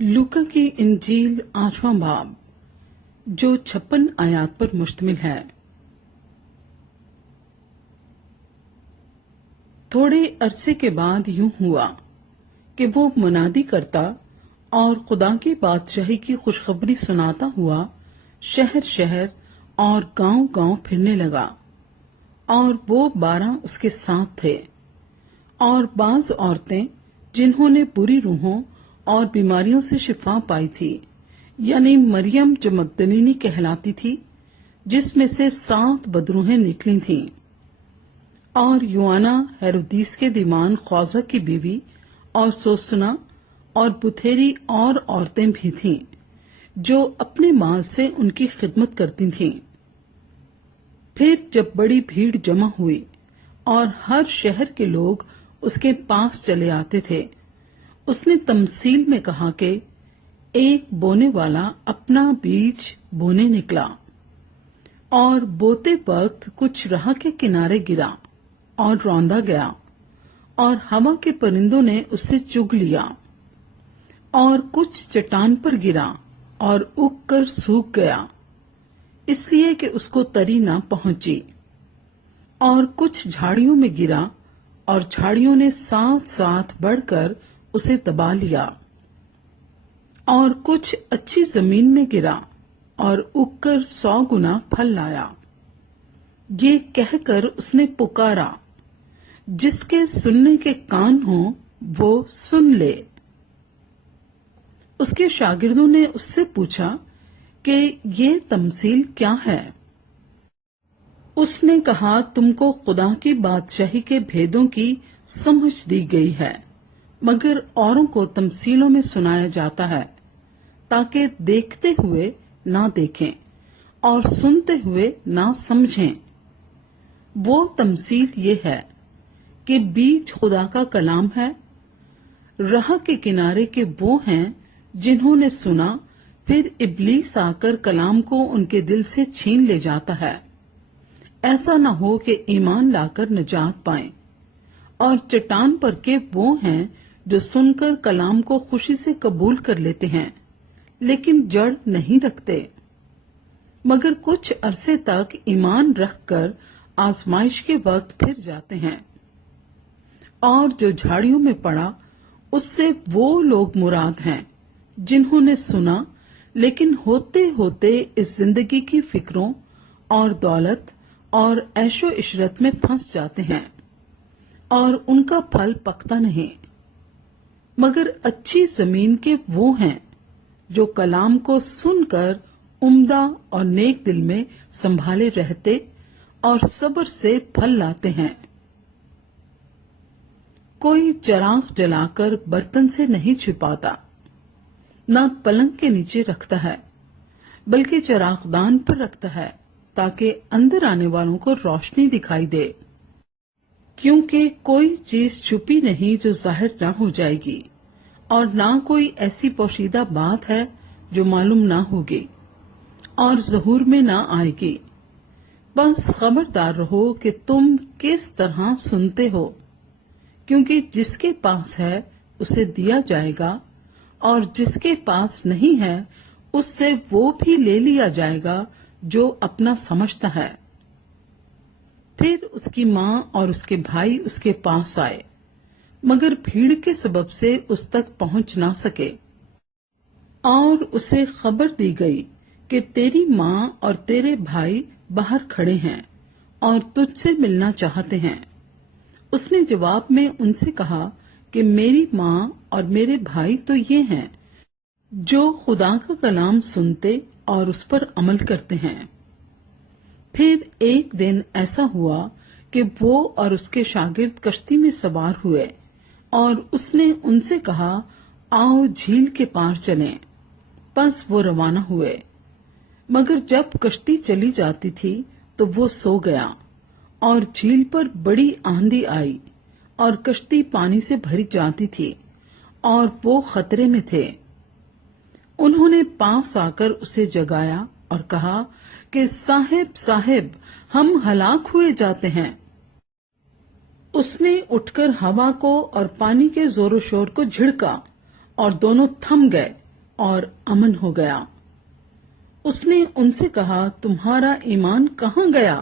लूका की इंजील 8वां बाब जो 56 आयात पर मुश्तमिल है। थोड़े अरसे के बाद यूं हुआ कि वो मुनादी करता और खुदा की बादशाही की खुशखबरी सुनाता हुआ शहर शहर और गांव गांव फिरने लगा, और वो 12 उसके साथ थे। और बाज औरतें जिन्होंने बुरी रूहों और बीमारियों से शिफा पाई थी, यानी मरियम जो मगदलीनी कहलाती थी, जिसमें से 7 बदरूहें निकली थीं, और युआना हेरोदीस के दीवान ख्वाजा की बीवी, और सोसना और बुथेरी और औरतें भी थीं जो अपने माल से उनकी खिदमत करती थीं। फिर जब बड़ी भीड़ जमा हुई और हर शहर के लोग उसके पास चले आते थे, उसने तमसील में कहा कि एक बोने वाला अपना बीज बोने निकला, और बोते वक्त कुछ राह के किनारे गिरा और रौंदा गया, और हवा के परिंदों ने उससे चुग लिया। और कुछ चट्टान पर गिरा और उग कर सूख गया, इसलिए कि उसको तरी ना पहुंची। और कुछ झाड़ियों में गिरा, और झाड़ियों ने साथ साथ बढ़कर उसे दबा लिया। और कुछ अच्छी जमीन में गिरा और उगकर 100 गुना फल लाया। ये कहकर उसने पुकारा, जिसके सुनने के कान हो वो सुन ले। उसके शागिर्दों ने उससे पूछा कि ये तमसील क्या है। उसने कहा, तुमको खुदा की बादशाही के भेदों की समझ दी गई है, मगर औरों को तमसीलों में सुनाया जाता है, ताकि देखते हुए ना देखें और सुनते हुए ना समझें। वो तमसील ये है कि बीज खुदा का कलाम है। राह के किनारे के वो हैं जिन्होंने सुना, फिर इब्लीस आकर कलाम को उनके दिल से छीन ले जाता है, ऐसा न हो कि ईमान लाकर निजात पाएं। और चट्टान पर के वो हैं जो सुनकर कलाम को खुशी से कबूल कर लेते हैं, लेकिन जड़ नहीं रखते, मगर कुछ अरसे तक ईमान रखकर आजमाइश के वक्त फिर जाते हैं। और जो झाड़ियों में पड़ा, उससे वो लोग मुराद हैं जिन्होंने सुना, लेकिन होते होते इस जिंदगी की फिक्रों और दौलत और ऐशो इशरत में फंस जाते हैं, और उनका फल पकता नहीं। मगर अच्छी जमीन के वो हैं जो कलाम को सुनकर उम्दा और नेक दिल में संभाले रहते और सब्र से फल लाते हैं। कोई चिराग जलाकर बर्तन से नहीं छिपाता, न पलंग के नीचे रखता है, बल्कि चिरागदान पर रखता है, ताकि अंदर आने वालों को रोशनी दिखाई दे। क्योंकि कोई चीज छुपी नहीं जो जाहिर न हो जाएगी, और ना कोई ऐसी पोशीदा बात है जो मालूम ना होगी और ज़हूर में ना आएगी। बस खबरदार रहो कि तुम किस तरह सुनते हो, क्योंकि जिसके पास है उसे दिया जाएगा, और जिसके पास नहीं है उससे वो भी ले लिया जाएगा जो अपना समझता है। फिर उसकी माँ और उसके भाई उसके पास आए, मगर भीड़ के सबब से उस तक पहुंच ना सके। और उसे खबर दी गई कि तेरी माँ और तेरे भाई बाहर खड़े हैं और तुझसे मिलना चाहते हैं। उसने जवाब में उनसे कहा कि मेरी माँ और मेरे भाई तो ये हैं जो खुदा का कलाम सुनते और उस पर अमल करते हैं। फिर एक दिन ऐसा हुआ कि वो और उसके शागिर्द कश्ती में सवार हुए, और उसने उनसे कहा, आओ झील के पार चलें। बस वो रवाना हुए, मगर जब कश्ती चली जाती थी तो वो सो गया, और झील पर बड़ी आंधी आई और कश्ती पानी से भरी जाती थी, और वो खतरे में थे। उन्होंने पास आकर उसे जगाया और कहा कि साहिब साहिब, हम हलाक हुए जाते हैं। उसने उठकर हवा को और पानी के जोरों शोर को झिड़का, और दोनों थम गए اور امن ہو گیا۔ اس نے ان سے کہا، تمہارا ایمان کہاں گیا؟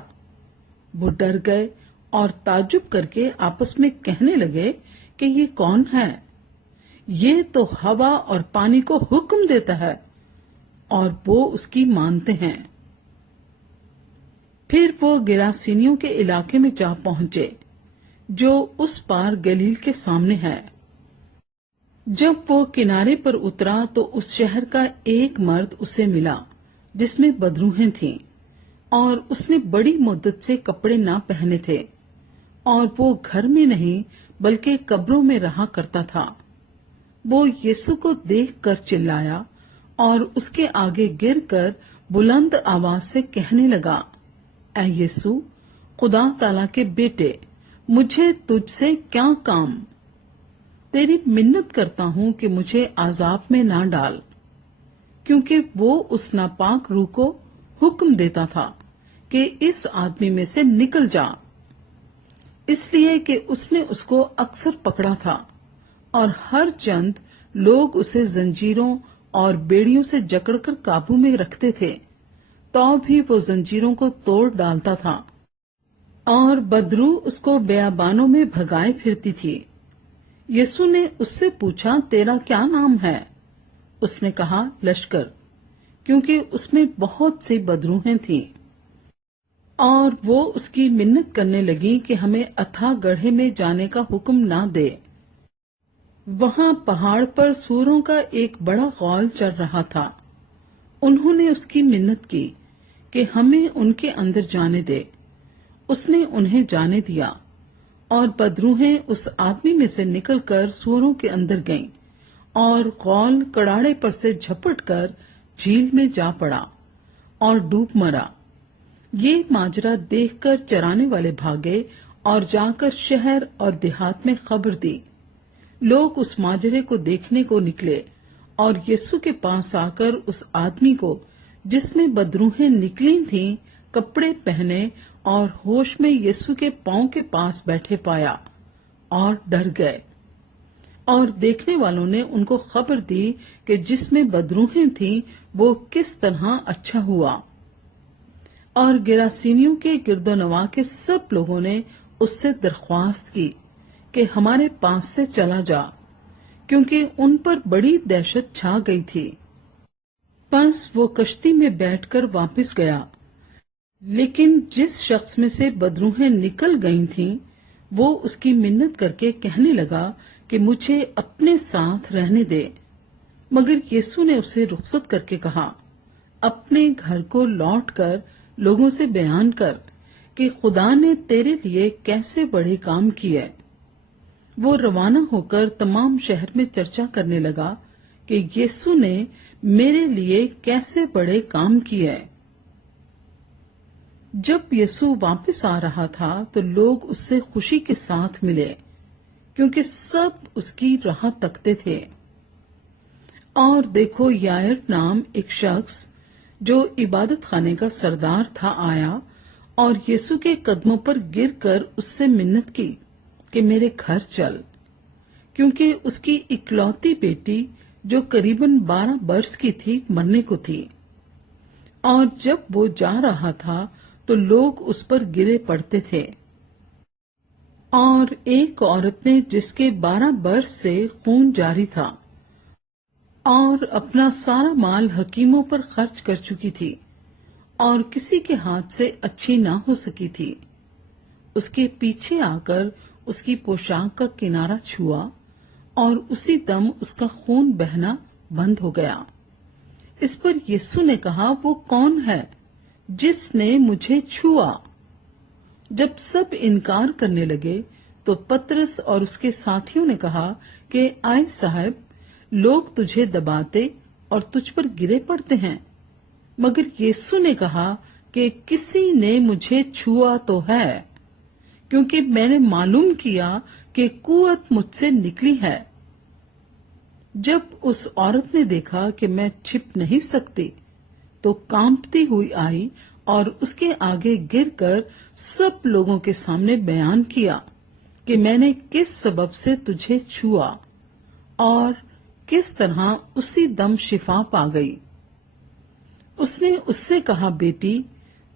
وہ ڈر گئے اور تعجب کر کے آپس میں کہنے لگے کہ یہ کون ہے؟ یہ تو ہوا اور پانی کو حکم دیتا ہے اور وہ اس کی مانتے ہیں۔ پھر وہ گراسینیوں کے علاقے میں جا پہنچے جو اس پار گلیل کے سامنے ہے۔ جب وہ کنارے پر اترا تو اس شہر کا ایک مرد اسے ملا جس میں بدروہیں تھیں، اور اس نے بڑی مدت سے کپڑے نہ پہنے تھے، اور وہ گھر میں نہیں بلکہ قبروں میں رہا کرتا تھا۔ وہ یسوع کو دیکھ کر چلایا اور اس کے آگے گر کر بلند آواز سے کہنے لگا، اے یسوع، خدا تعالی کے بیٹے، مجھے تجھ سے کیا کام؟ تیری منت کرتا ہوں کہ مجھے عذاب میں نہ ڈال۔ کیونکہ وہ اس ناپاک روح کو حکم دیتا تھا کہ اس آدمی میں سے نکل جا، اس لیے کہ اس نے اس کو اکثر پکڑا تھا، اور ہر چند لوگ اسے زنجیروں اور بیڑیوں سے جکڑ کر قابو میں رکھتے تھے، تو بھی وہ زنجیروں کو توڑ ڈالتا تھا، اور بدروح اس کو بیابانوں میں بھگائے پھرتی تھی۔ یسوع نے اس سے پوچھا، تیرا کیا نام ہے؟ اس نے کہا، لشکر، کیونکہ اس میں بہت سی بدروہیں تھیں۔ اور وہ اس کی منت کرنے لگی کہ ہمیں اتھا گڑھے میں جانے کا حکم نہ دے۔ وہاں پہاڑ پر سوروں کا ایک بڑا غول چل رہا تھا۔ انہوں نے اس کی منت کی کہ ہمیں ان کے اندر جانے دے۔ اس نے انہیں جانے دیا، اور بدروہیں اس آدمی میں سے نکل کر سوروں کے اندر گئیں، اور غول کڑاڑے پر سے جھپٹ کر جھیل میں جا پڑا اور ڈوب مرا۔ یہ ماجرا دیکھ کر چرانے والے بھاگے اور جا کر شہر اور دیہات میں خبر دی۔ لوگ اس ماجرے کو دیکھنے کو نکلے اور یسوع کے پاس آ کر اس آدمی کو جس میں بدروہیں نکلی تھیں کپڑے پہنے اور ہوش میں یسوع کے پاؤں کے پاس بیٹھے پایا، اور ڈر گئے۔ اور دیکھنے والوں نے ان کو خبر دی کہ جس میں بدروہیں تھیں وہ کس طرح اچھا ہوا۔ اور گراسینیوں کے گرد و نواح کے سب لوگوں نے اس سے درخواست کی کہ ہمارے پاس سے چلا جا، کیونکہ ان پر بڑی دہشت چھا گئی تھی۔ پس وہ کشتی میں بیٹھ کر واپس گیا، لیکن جس شخص میں سے بدروہیں نکل گئی تھیں وہ اس کی منت کر کے کہنے لگا کہ مجھے اپنے ساتھ رہنے دے، مگر یسوع نے اسے رخصت کر کے کہا، اپنے گھر کو لوٹ کر لوگوں سے بیان کر کہ خدا نے تیرے لیے کیسے بڑے کام کیے۔ وہ روانہ ہو کر تمام شہر میں چرچا کرنے لگا کہ یسوع نے میرے لیے کیسے بڑے کام کیے۔ جب یسوع واپس آ رہا تھا تو لوگ اس سے خوشی کے ساتھ ملے، کیونکہ سب اس کی راہ تکتے تھے۔ اور دیکھو، یائر نام ایک شخص جو عبادت خانے کا سردار تھا آیا اور یسوع کے قدموں پر گر کر اس سے منت کی کہ میرے گھر چل، کیونکہ اس کی اکلوتی بیٹی جو قریباً 12 برس کی تھی مرنے کو تھی۔ اور جب وہ جا رہا تھا تو لوگ اس پر گرے پڑتے تھے۔ اور ایک عورت نے جس کے 12 برس سے خون جاری تھا اور اپنا سارا مال حکیموں پر خرچ کر چکی تھی اور کسی کے ہاتھ سے اچھی نہ ہو سکی تھی، اس کے پیچھے آ کر اس کی پوشاک کا کنارہ چھوا، اور اسی دم اس کا خون بہنا بند ہو گیا۔ اس پر یسوع نے کہا، وہ کون ہے جس نے مجھے چھوا؟ جب سب انکار کرنے لگے تو پترس اور اس کے ساتھیوں نے کہا کہ آئے صاحب، لوگ تجھے دباتے اور تجھ پر گرے پڑتے ہیں، مگر یسوع نے کہا کہ کسی نے مجھے چھوا تو ہے، کیونکہ میں نے معلوم کیا کہ قوت مجھ سے نکلی ہے۔ جب اس عورت نے دیکھا کہ میں چھپ نہیں سکتی تو کانپتی ہوئی آئی اور اس کے آگے گر کر سب لوگوں کے سامنے بیان کیا کہ میں نے کس سبب سے تجھے چھوا اور किस तरह उसी दम शिफा पा गई। उसने उससे कहा, बेटी,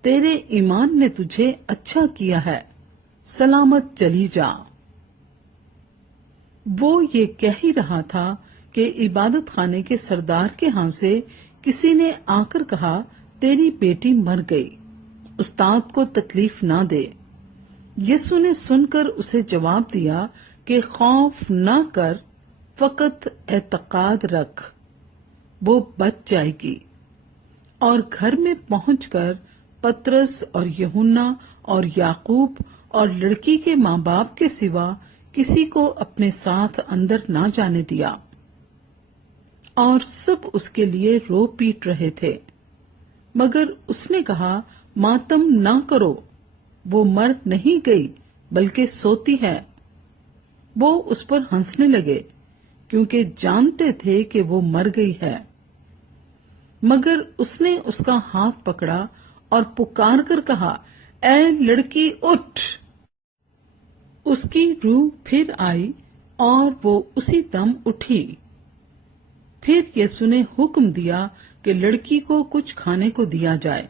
तेरे ईमान ने तुझे अच्छा किया है, सलामत चली जा। वो ये कह ही रहा था कि इबादत खाने के सरदार के हाथ से किसी ने आकर कहा, तेरी बेटी मर गई, उस्ताद को तकलीफ ना दे। यीशु ने सुनकर उसे जवाब दिया कि खौफ न कर, फकत एतकाद रख, वो बच जाएगी। और घर में पहुंचकर पतरस और यूहन्ना और याकूब और लड़की के माँ बाप के सिवा किसी को अपने साथ अंदर ना जाने दिया। और सब उसके लिए रो पीट रहे थे। मगर उसने कहा, मातम ना करो, वो मर नहीं गई बल्कि सोती है। वो उस पर हंसने लगे क्योंकि जानते थे कि वो मर गई है। मगर उसने उसका हाथ पकड़ा और पुकार कर कहा, ऐ लड़की उठ। उसकी रूह फिर आई और वो उसी दम उठी। फिर यीशु ने हुक्म दिया कि लड़की को कुछ खाने को दिया जाए।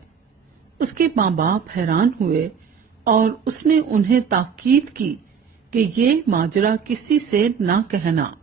उसके माँ बाप हैरान हुए और उसने उन्हें ताकीद की कि ये माजरा किसी से ना कहना।